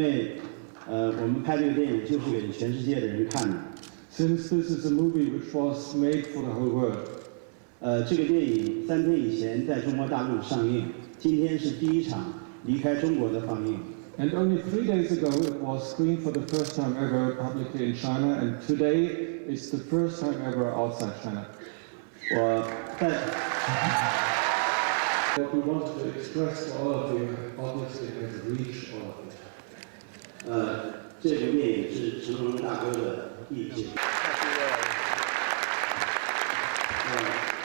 因为我们拍这个电影就是给全世界的人看的。Since this is a movie which was made for the whole world. 这个电影3天以前在中国大陆上映，今天是第一场离开中国的放映。And only 3 days ago it was screened for the first time ever publicly in China, and today it's the first time ever outside China. What we wanted to express to all of you, obviously, has reached all of you. 这部电影是成龙大哥的意境。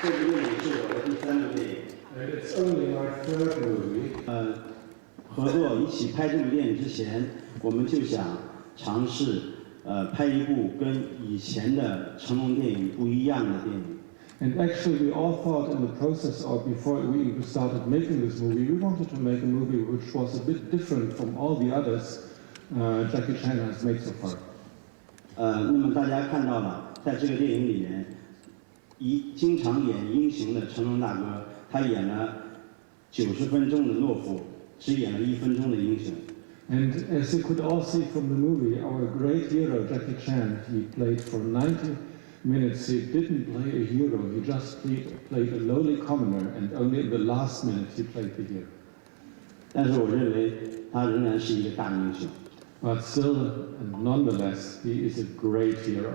这部电影是我的第3部电影。And it's only my 3rd movie. 合作一起拍这部电影之前，我们就想尝试拍一部跟以前的成龙电影不一样的电影。And actually, we all thought in the process, or before we even started making this movie, we wanted to make a movie which was a bit different from all the others Jackie Chan has made so far. 那么大家看到了，在这个电影里面，经常演英雄的成龙大哥，他演了90分钟的懦夫，只演了1分钟的英雄。And as you could all see from the movie, our great hero Jackie Chan, he played for 90 minutes. He didn't play a hero. He just played a lowly commoner, and only in the last minute he played the hero. 但是我认为他仍然是一个大英雄。But still, and nonetheless, he is a great hero.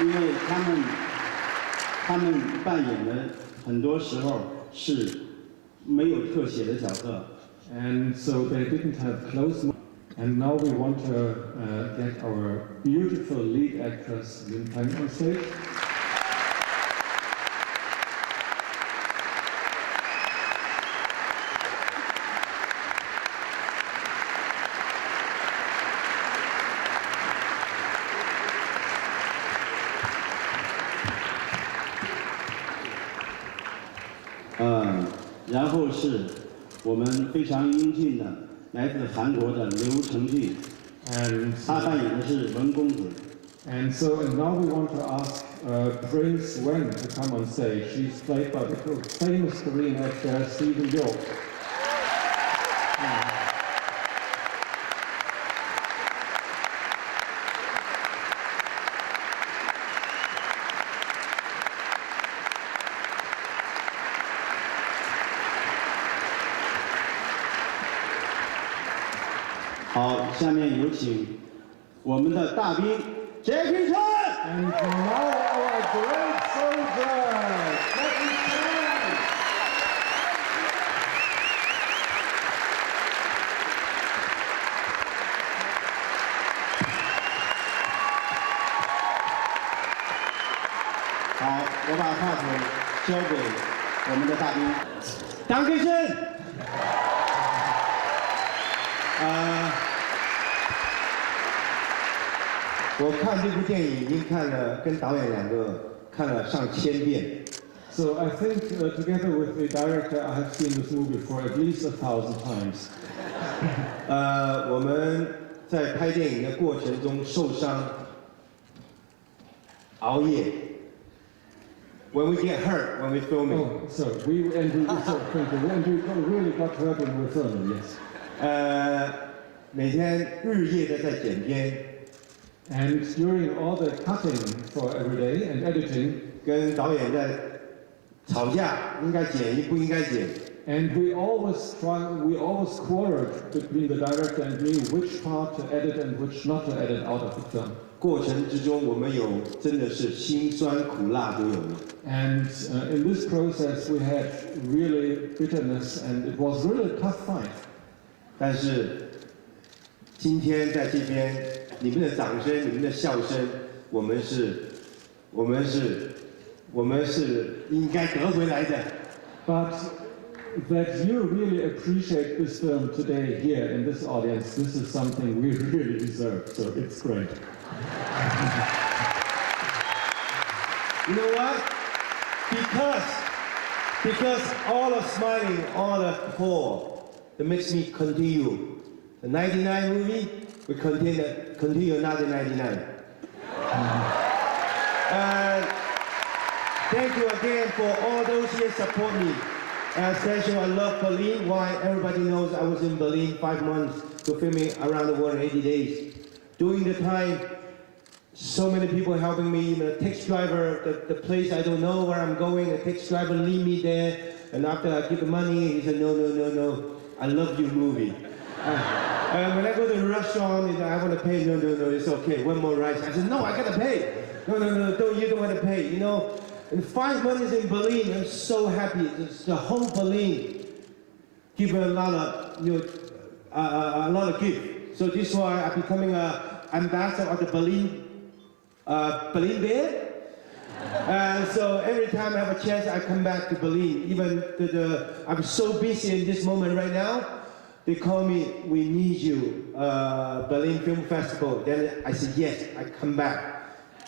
因为他们扮演的很多时候是没有特写的角色 ，and so they didn't have close. And now we want to get our beautiful lead actress Lin Tang on stage. 然后是我们非常英俊的来自韩国的刘承俊，他扮演的是文公子。And now we want to ask Prince Wen to come on stage. She's played by the famous Korean actor Stephen York. 好，下面有请我们的大兵 Jackie Chan。And now our great soldier, Jackie Chan. 好，我把话筒交给我们的大兵。Danke schön。我看这部电影已经看了，跟导演2个看了上1000遍。So I think together with the director, I have seen this movie for at least 1,000 times. 我们在拍电影的过程中受伤、熬夜。When we get hurt, when we filming. Oh, so we really got hurt when we were filming, yes. 每天日夜的在剪片。And during all the cutting for every day and editing, 跟导演在吵架，应该剪不应该剪。And we always quarreled between the director and me which part to edit and which not to edit out of the film. 过程之中，我们真的是辛酸苦辣都有的。And in this process, we had really bitterness, and it was really a tough fight. 但是今天在这边，你们的掌声、你们的笑声，我们是应该得回来的。But that you really appreciate this film today here in this audience, this is something we really deserve. So it's great. You know what? Because all the smiling, all the pour, that makes me continue. The 99 movie, we continue another 99. Thank you again for all those here support me. Especially I love Berlin. Why? Everybody knows I was in Berlin 5 months to filming around the world in 80 days. During the time, so many people helping me. The taxi driver, the place I don't know where I'm going, the taxi driver leave me there. And after I give the money, he said, no, I love you movie. When I go to the restaurant, I want to pay, no, it's okay, one more rice. I said, no, I gotta pay. No, you don't want to pay, you know. In 5 months in Berlin, I'm so happy. The whole Berlin give a lot of gift. So this is why I'm becoming an ambassador of the Berlin Bear. And so every time I have a chance, I come back to Berlin. Even I'm so busy in this moment right now. They call me, we need you, Berlin Film Festival. Then I said, yes, I come back.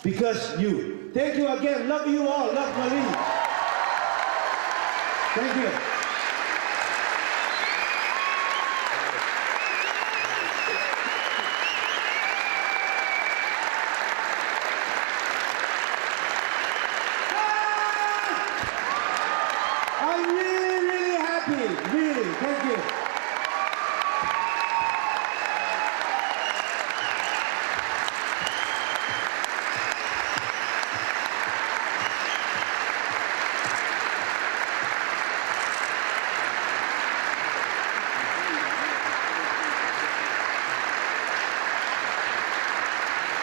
Because you. Thank you again. Love you all. Love Berlin. Thank you. I'm really happy. Really. Thank you.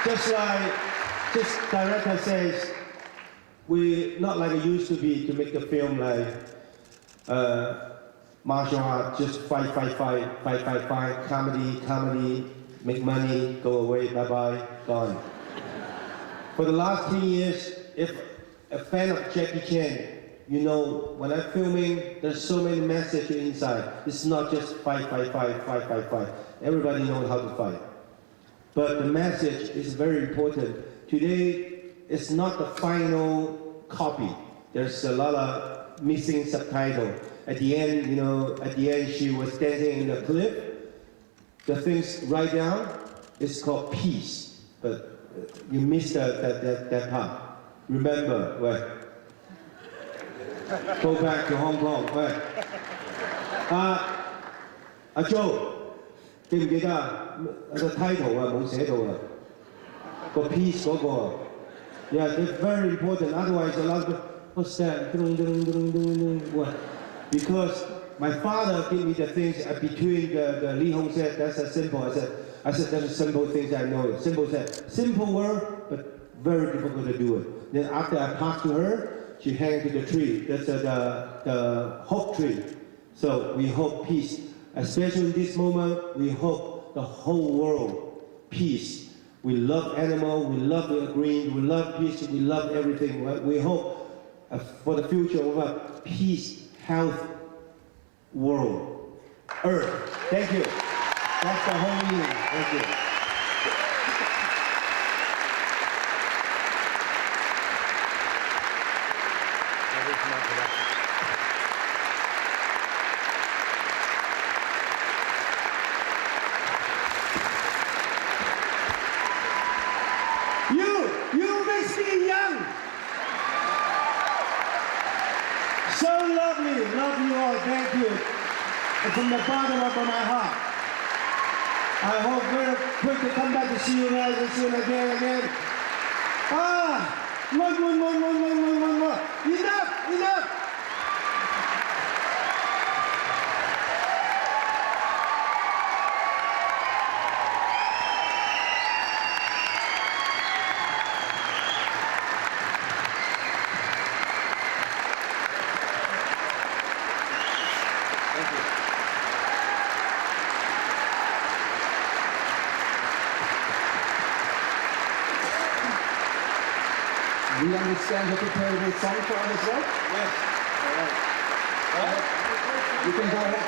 Just like this director says, we not like it used to be to make a film like martial art, just fight, comedy, make money, go away, bye-bye, gone. For the last 10 years, if a fan of Jackie Chan, you know, when I'm filming, there's so many messages inside. It's not just fight. Everybody knows how to fight. But the message is very important. Today, it's not the final copy. There's a lot of missing subtitle. At the end, you know, she was dancing in the cliff. The things right down, it's called peace. But you missed that part. Remember, where? Go back to Hong Kong, where? Joe. 記唔記得啊？個 title 啊冇寫到啊，個 piece 嗰個啊 ，yeah, it's very important. Otherwise, a lot of what's that? What? Because my father gave me the things between the Li Hong said that's a simple. I said that's a simple things I know. Simple said simple word, but very difficult to do it. Then after I passed to her, she hanged to the tree. That's the hope tree. So we hope peace. Especially in this moment, we hope the whole world peace. We love animals, we love the green, we love peace, we love everything. We hope for the future of a peace, health world, earth. Thank you. That's the whole meaning. Thank you. You makes me young. So lovely, love you all, thank you. And from the bottom of my heart. I hope very quick to come back to see you guys and soon again. More. Enough. We understand you're preparing a song for us as well? Yes. All right. You can go ahead.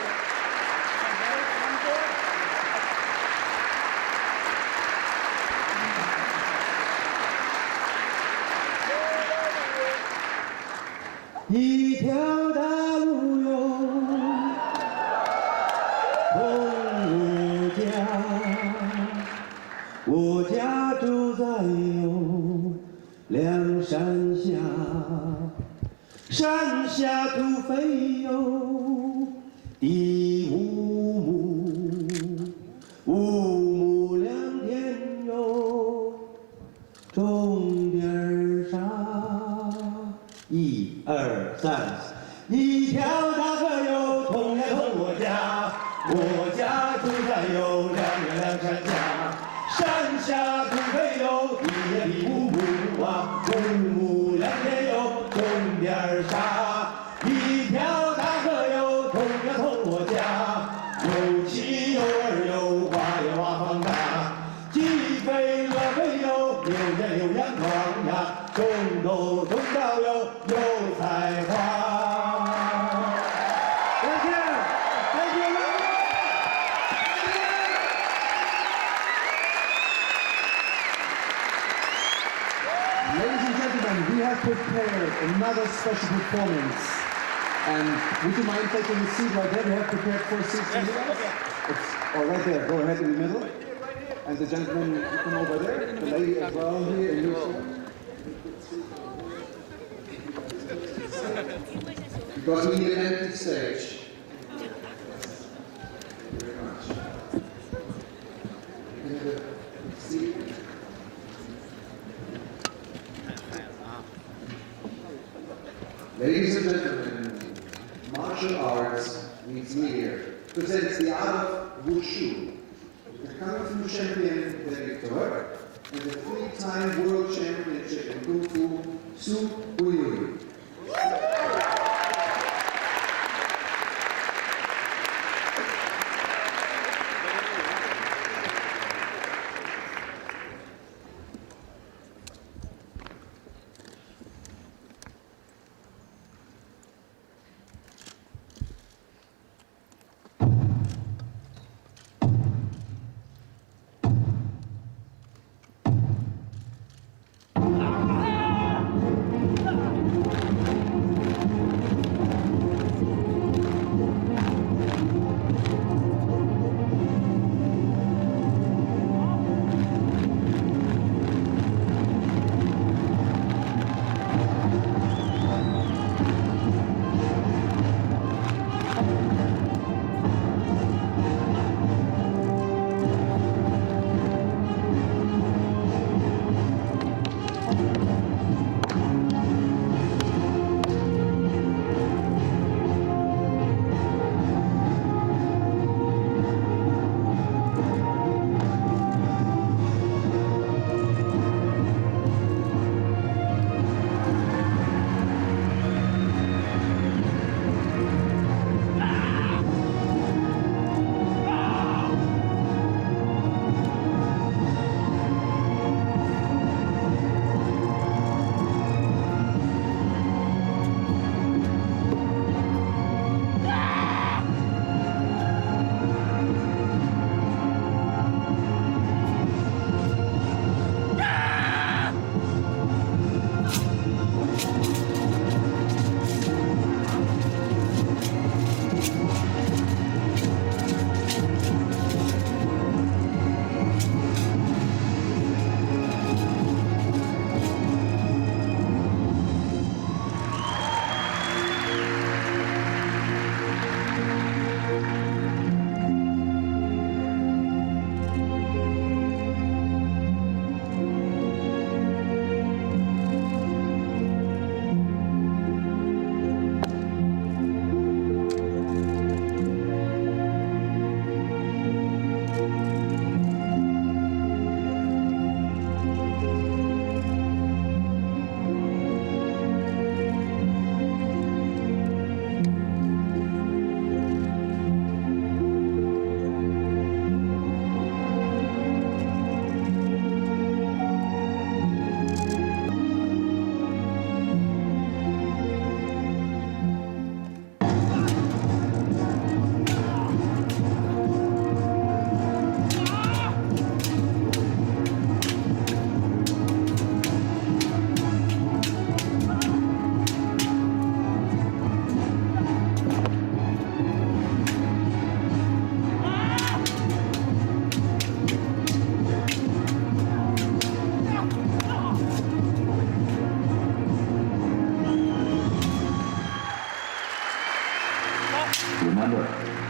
He tell 我家，我家住在有梁山下，山下土肥哟，地五亩，五亩2田哟，种点儿啥？1、2、3，一条大河哟，通呀通我家，我家住在有梁山下，山下土肥哟，地呀地五亩啊，五亩2田哟，种点儿啥？一条大河哟，通呀通我家，有妻有儿有花呀花房大，鸡肥鹅肥哟，牛呀牛羊壮呀，种豆种稻哟，有菜花。Thank you, thank you. Ladies and gentlemen, we have prepared another special performance. And would you mind taking a seat right there? We have prepared 4 seats for you guys. It's right there. Go ahead in the middle. And the gentleman, you come over there. The lady as well here in your seat. Because we need an empty stage. Thank you very much. You can have a seat. Ladies and gentlemen, martial arts meets media presents the art of wushu. The Kung Fu champion David Victor and the 3-time world championship in Kung Fu, Su Huiyui.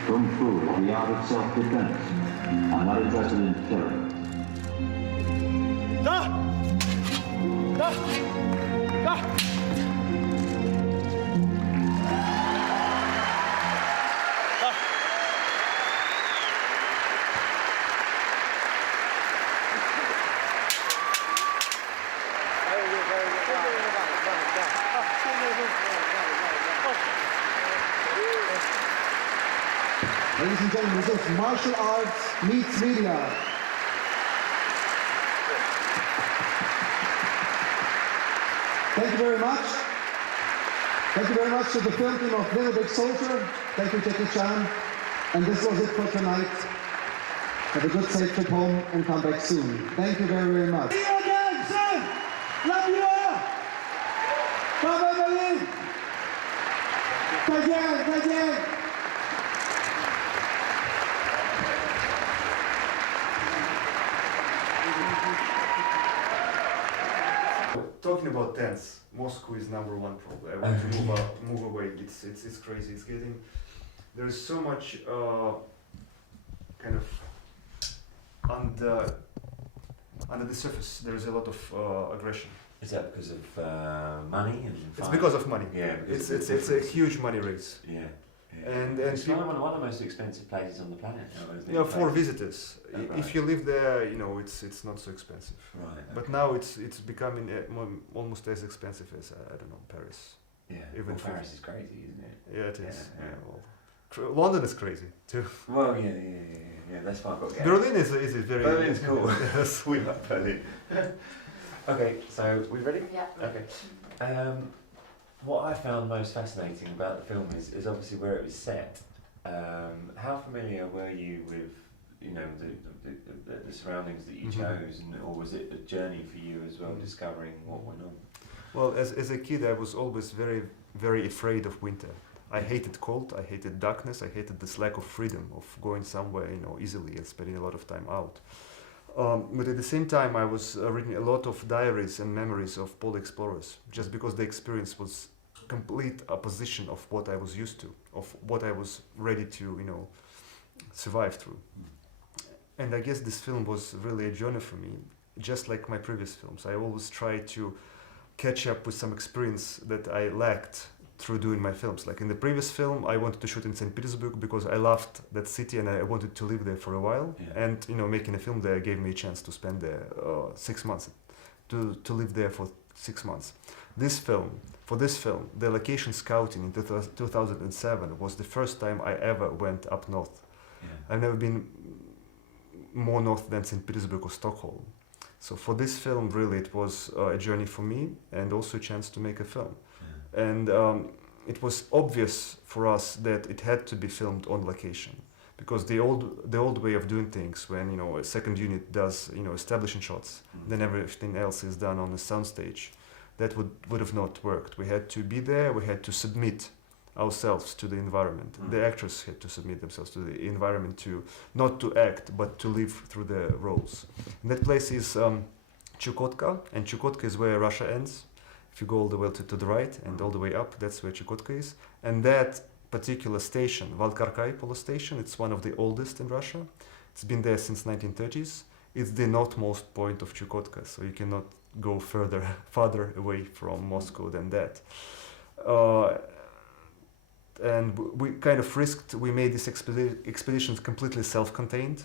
Kung Fu is the art of self-defense. I'm not interested in killing. Ladies and gentlemen, this is martial arts meets media. Thank you very much. Thank you very much to the film team of Little Big Soldier. Thank you, Jackie Chan. And this was it for tonight. Have a good safe trip home and come back soon. Thank you very, very much. See you again, son! Love you all! Bye-bye, Berlin! 再见，再见！ Talking about tents, Moscow is number one problem. I want to move away. It's crazy. It's getting. There's so much kind of under the surface. There is a lot of aggression. Is that because of money and It's because of money. Yeah, it's a huge money race. Yeah. And it's people, one of the most expensive places on the planet. Isn't it? you know, for visitors, right. if you live there, you know, it's not so expensive. Right. But okay. now it's becoming almost as expensive as I don't know, Paris. Yeah. even Well, for- Paris is crazy, isn't it? Yeah, it is. Yeah, Yeah, yeah. well, London is crazy too. Well, yeah. That's why I've got to get Berlin is very. Berlin's cool. Yes. We like Berlin. Okay, so we ready? Yeah. Okay. What I found most fascinating about the film is obviously where it was set. How familiar were you with, you know, the surroundings that you Mhm. chose, or was it a journey for you as well, discovering what went on? Well, as a kid, I was always very afraid of winter. I hated cold. I hated darkness. I hated this lack of freedom of going somewhere, you know, easily and spending a lot of time out. But at the same time, I was reading a lot of diaries and memories of polar explorers, just because the experience was complete opposition of what I was used to, of what I was ready to, you know, survive through. And I guess this film was really a journey for me, just like my previous films. I always try to catch up with some experience that I lacked through doing my films. Like in the previous film, I wanted to shoot in St. Petersburg because I loved that city and I wanted to live there for a while. Yeah. And, you know, making a film there gave me a chance to spend there 6 months, to live there for 6 months. For this film, the location scouting in 2007 was the first time I ever went up north. Yeah. I've never been more north than St. Petersburg or Stockholm. So for this film, really, it was a journey for me and also a chance to make a film. Yeah. And it was obvious for us that it had to be filmed on location, because the old way of doing things, when, you know, a second unit does, you know, establishing shots, then everything else is done on the soundstage, that would have not worked. We had to be there. We had to submit ourselves to the environment. The actors had to submit themselves to the environment, to not to act but to live through the roles. And that place is Chukotka, and Chukotka is where Russia ends. If you go all the way to the right and all the way up, that's where Chukotka is. And that particular station, Valkarkai Polo Station, it's one of the oldest in Russia. It's been there since 1930s. It's the northmost point of Chukotka, so you cannot go farther away from Moscow than that. And we kind of we made these expeditions completely self-contained.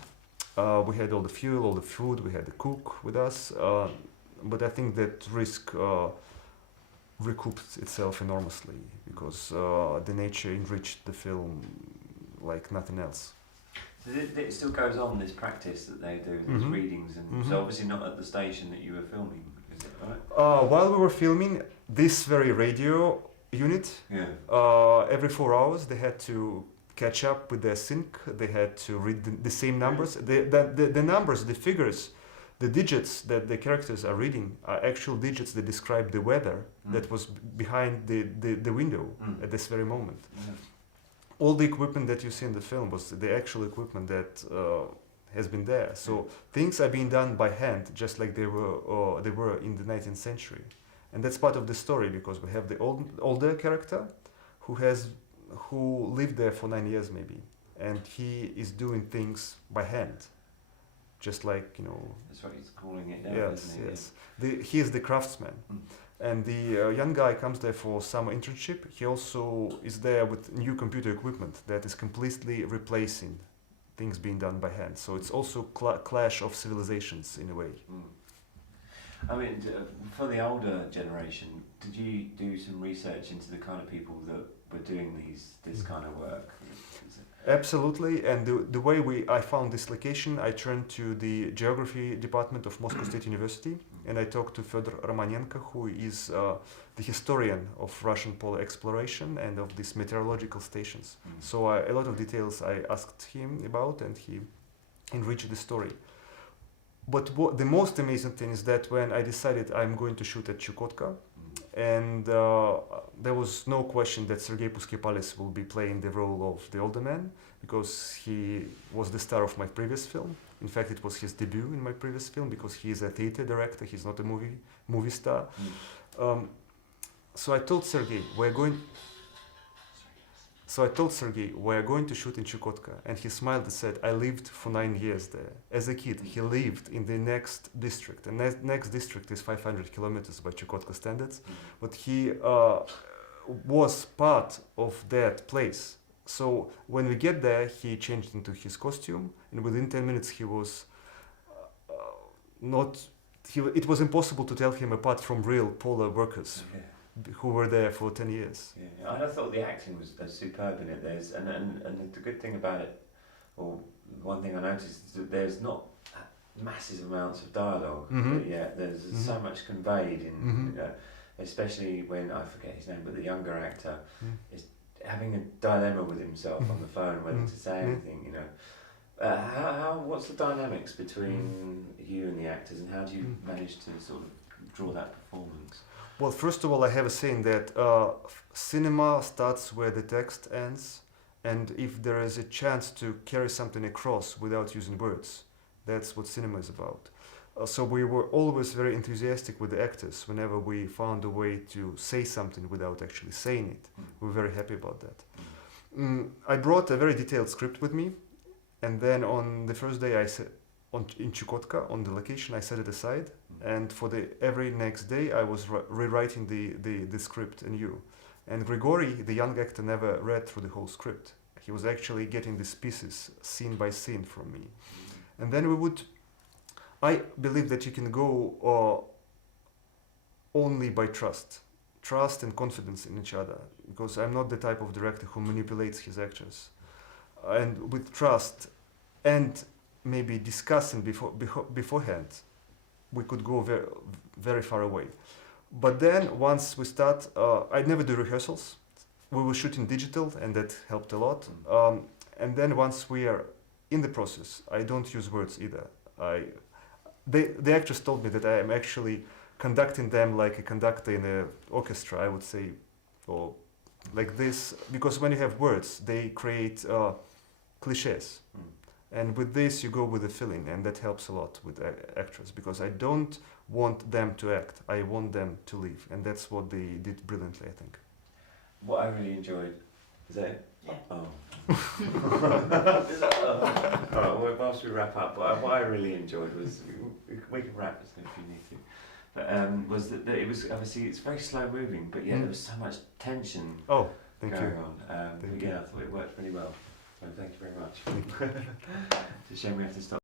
We had all the fuel, all the food, we had the cook with us, but I think that risk recouped itself enormously, because the nature enriched the film like nothing else. So it still goes on, this practice that they do, these readings, and so obviously not at the station that you were filming, is it right? While we were filming, this very radio unit, every 4 hours they had to catch up with their sync. They had to read the same numbers. The numbers, the figures, the digits that the characters are reading are actual digits that describe the weather that was behind the window at this very moment. All the equipment that you see in the film was the actual equipment that has been there. So things are being done by hand, just like they were in the 19th century. And that's part of the story, because we have the older character who lived there for 9 years maybe, and he is doing things by hand, just like, you know. That's what he's calling it now, Yes, isn't it? yes. He is the craftsman. Mm. And the young guy comes there for summer internship. He also is there with new computer equipment that is completely replacing things being done by hand. So it's also clash of civilizations in a way. Mm. I mean, for the older generation, did you do some research into the kind of people that were doing this kind of work? Absolutely, and the way I found this location, I turned to the geography department of Moscow State University, and I talked to Fyodor Romanenko, who is the historian of Russian polar exploration and of these meteorological stations. Mm. So a lot of details I asked him about, and he enriched the story. But the most amazing thing is that when I decided I'm going to shoot at Chukotka, and there was no question that Sergei Puskypalis will be playing the role of the older man, because he was the star of my previous film. In fact, it was his debut in my previous film, because he is a theater director, he's not a movie star. So I told Sergei, we're going to shoot in Chukotka, and he smiled and said, I lived for 9 years there. As a kid, he lived in the next district, and next district is 500 kilometers by Chukotka standards, but he was part of that place. So when we get there, he changed into his costume, and within 10 minutes he was it was impossible to tell him apart from real polar workers. Okay. Who were there for 10 years. Yeah, I thought the acting was superb in it. And the good thing about it, or one thing I noticed, is that there's not massive amounts of dialogue, but yet there's so much conveyed in, especially when, I forget his name, but the younger actor is having a dilemma with himself on the phone, whether to say anything, you know. What's the dynamics between you and the actors, and how do you manage to sort of draw that performance? Well, first of all, I have a saying that cinema starts where the text ends, and if there is a chance to carry something across without using words, that's what cinema is about. So we were always very enthusiastic with the actors whenever we found a way to say something without actually saying it. We were very happy about that. I brought a very detailed script with me, and then on the first day in Chukotka, on the location, I set it aside, and for every next day I was rewriting the script anew. And Grigory, the young actor, never read through the whole script. He was actually getting these pieces scene by scene from me. And then I believe that you can go only by trust and confidence in each other, because I'm not the type of director who manipulates his actors. And with trust and maybe discussing beforehand, we could go very, very far away. But then once we start, I never do rehearsals. We will shoot in digital, and that helped a lot. And then once we are in the process, I don't use words either. The actress told me that I am actually conducting them like a conductor in an orchestra, I would say, or like this, because when you have words, they create cliches. And with this, you go with the feeling, and that helps a lot with actors, because I don't want them to act, I want them to live, and that's what they did brilliantly, I think. What I really enjoyed, is that it? Yeah. Oh. Alright, well, whilst we wrap up, what I really enjoyed was, we can wrap this if you need to, but was that it was, obviously, it's very slow moving, but yet there was so much tension Thank going you. on. But yeah, I thought it worked really well. So thank you very much. It's a shame we have to stop.